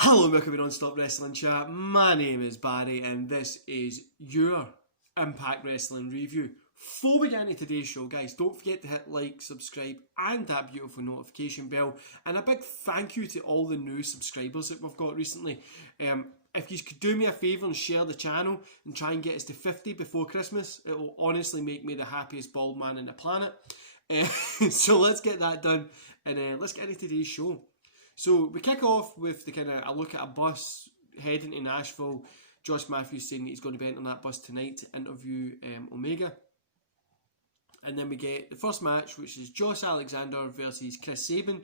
Hello and welcome to Non-Stop Wrestling Chat. My name is Barry and this is your Impact Wrestling review. Before we get into today's show, guys, don't forget to hit like, subscribe and that beautiful notification bell. And a big thank you to all the new subscribers that we've got recently. If you could do me a favour and share the channel and try and get us to 50 before Christmas, it will honestly make me the happiest bald man on the planet. So let's get that done and let's get into today's show. So we kick off with the kind of a look at a bus heading to Nashville. Josh Matthews saying that he's going to be entering that bus tonight to interview Omega. And then we get the first match, which is Josh Alexander versus Chris Sabin.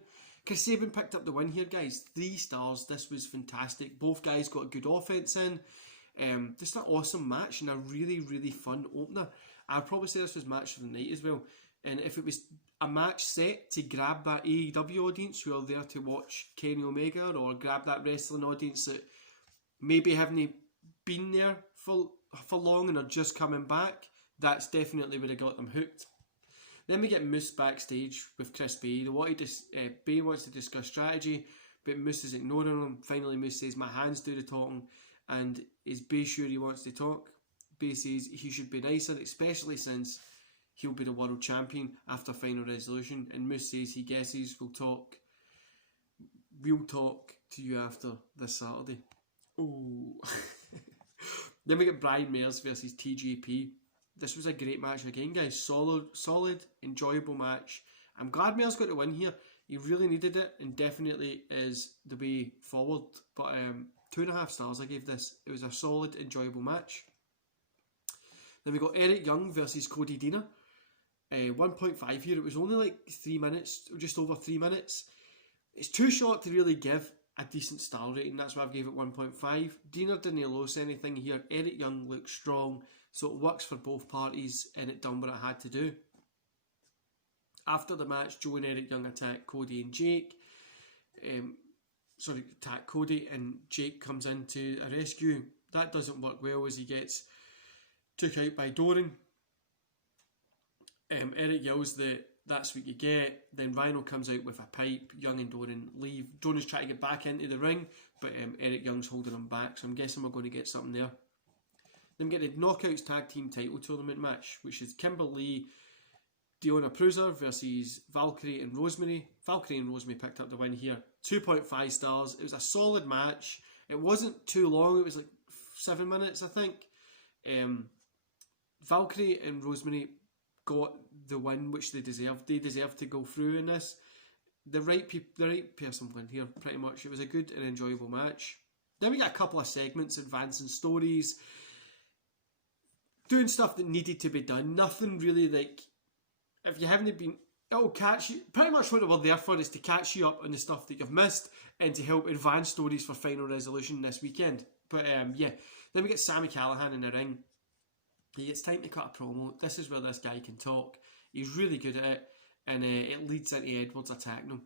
Chris Sabin picked up the win here, guys. 3 stars. This was fantastic. Both guys got a good offense in. Just an awesome match and a really, really fun opener. I'd probably say this was match of the night as well. And if it was a match set to grab that AEW audience who are there to watch Kenny Omega, or grab that wrestling audience that maybe haven't been there for long and are just coming back, that's definitely would have got them hooked. Then we get Moose backstage with Chris Bay. Bay wants to discuss strategy, but Moose is ignoring him. Finally, Moose says, "My hands do the talking," and is Bay sure he wants to talk? Bay says he should be nicer, especially since he'll be the world champion after Final Resolution, and Moose says he guesses we'll talk to you after this Saturday. Oh. Then we get Brian Myers versus TJP. This was a great match again, guys. Solid, enjoyable match. I'm glad Myers got the win here. He really needed it and definitely is the way forward. But 2.5 stars I gave this. It was a solid, enjoyable match. Then we got Eric Young versus Cody Deaner. 1.5 here. It was only like 3 minutes, just over 3 minutes. It's too short to really give a decent star rating. That's why I've gave it 1.5. Deaner didn't lose anything here. Eric Young looks strong, so it works for both parties and it done what it had to do. After the match, Joe and Eric Young attack Cody and Jake. Attack Cody, and Jake comes in to a rescue. That doesn't work well as he gets took out by Doran. Eric yells that's what you get. Then Rhino comes out with a pipe. Young and Doran leave. Doran's trying to get back into the ring, but Eric Young's holding him back, so I'm guessing we're going to get something there. Then we get the Knockouts Tag Team Title Tournament match, which is Kimberly Deonna Purrazzo versus Valkyrie and Rosemary. Valkyrie and Rosemary picked up the win here. 2.5 stars. It was a solid match. It wasn't too long. It was like 7 minutes, I think. Valkyrie and Rosemary got the win which they deserved. They deserved to go through in this. The right person won here, pretty much. It was a good and enjoyable match. Then we got a couple of segments, advancing stories, doing stuff that needed to be done. Nothing really like, if you haven't been, it'll catch you. Pretty much what we're there for is to catch you up on the stuff that you've missed and to help advance stories for Final Resolution this weekend. But yeah, then we get Sami Callihan in the ring. It's time to cut a promo. This is where this guy can talk. He's really good at it, and it leads into Edwards attacking him.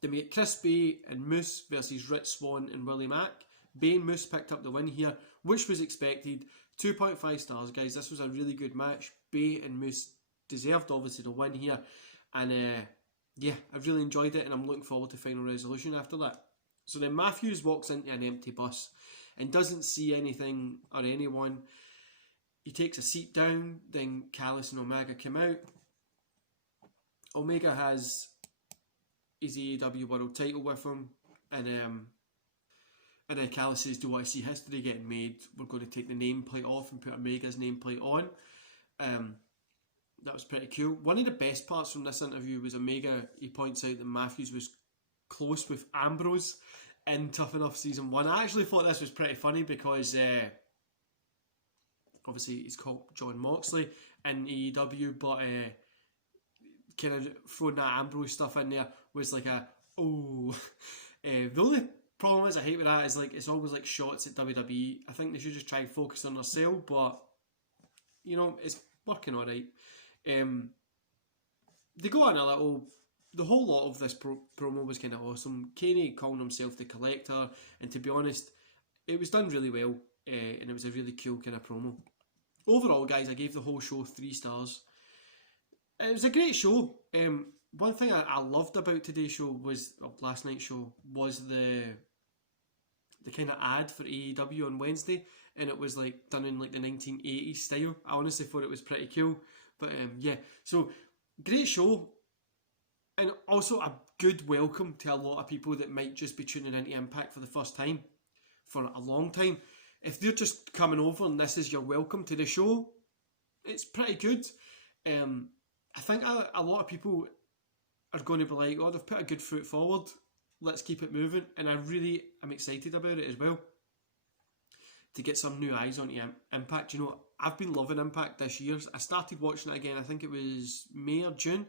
Then we get Chris Bay and Moose versus Rich Swann and Willie Mack. Bay and Moose picked up the win here, which was expected. 2.5 stars, guys. This was a really good match. Bay and Moose deserved, obviously, the win here. And yeah, I've really enjoyed it, and I'm looking forward to Final Resolution after that. So then Matthews walks into an empty bus and doesn't see anything or anyone. He takes a seat down. Then Callis and Omega come out. Omega has his AEW World title with him, and then Callis says, "Do I see history getting made? We're going to take the nameplate off and put Omega's nameplate on." That was pretty cool. One of the best parts from this interview was Omega. He points out that Matthews was close with Ambrose in Tough Enough Season 1. I actually thought this was pretty funny because obviously he's called John Moxley in AEW, but kind of throwing that Ambrose stuff in there was like the only problem is I hate with that is like it's always like shots at WWE. I think they should just try and focus on their sale, but you know, it's working alright. They go on a little. The whole lot of this promo was kind of awesome. Kenny calling himself the Collector, and to be honest, it was done really well, and it was a really cool kind of promo. Overall, guys, I gave the whole show 3 stars. It was a great show. one thing I loved about today's show was, or last night's show, was the kind of ad for AEW on Wednesday, and it was like done in like the 1980s style. I honestly thought it was pretty cool. But yeah, so great show, and also a good welcome to a lot of people that might just be tuning into Impact for the first time, for a long time. If they're just coming over and this is your welcome to the show, it's pretty good. I think a lot of people are going to be like, oh, they've put a good foot forward, let's keep it moving. And I really am excited about it as well, to get some new eyes onto Impact. You know, I've been loving Impact this year. I started watching it again, I think it was May or June,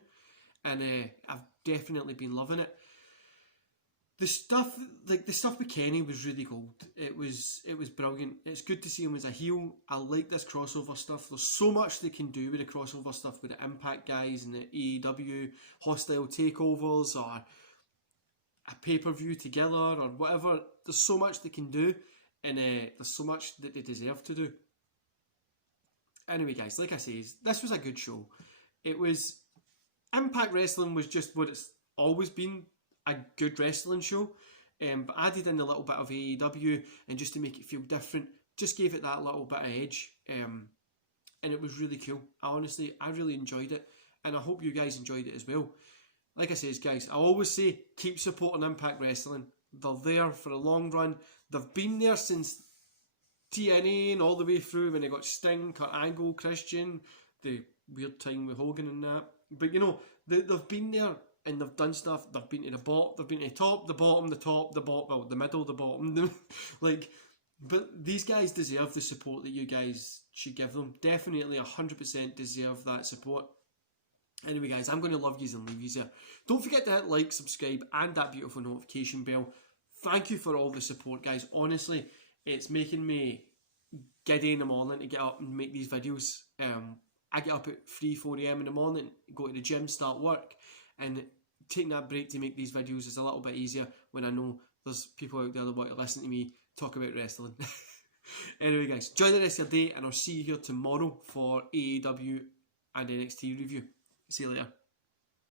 and I've definitely been loving it. The stuff with Kenny was really gold. It was brilliant. It's good to see him as a heel. I like this crossover stuff. There's so much they can do with the crossover stuff with the Impact guys and the AEW hostile takeovers, or a pay-per-view together, or whatever. There's so much they can do, and there's so much that they deserve to do. Anyway, guys, like I say, this was a good show. It was... Impact Wrestling was just what it's always been, a good wrestling show, but added in a little bit of AEW, and just to make it feel different, just gave it that little bit of edge, and it was really cool. I really enjoyed it, and I hope you guys enjoyed it as well. Like I says, guys, I always say, keep supporting Impact Wrestling. They're there for a long run. They've been there since TNA and all the way through when they got Sting, Kurt Angle, Christian, the weird time with Hogan and that. But you know, they've been there and they've done stuff. They've been to the bottom, they've been to the top, the bottom, the top, the bottom, well, the middle, the bottom. Like, but these guys deserve the support that you guys should give them. Definitely 100% deserve that support. Anyway, guys, I'm going to love yous and leave yous there. Don't forget to hit like, subscribe, and that beautiful notification bell. Thank you for all the support, guys. Honestly, it's making me giddy in the morning to get up and make these videos. I get up at 3, 4 a.m. in the morning, go to the gym, start work, and taking that break to make these videos is a little bit easier when I know there's people out there that want to listen to me talk about wrestling. Anyway, guys, enjoy the rest of your day, and I'll see you here tomorrow for AEW and NXT review. See you later.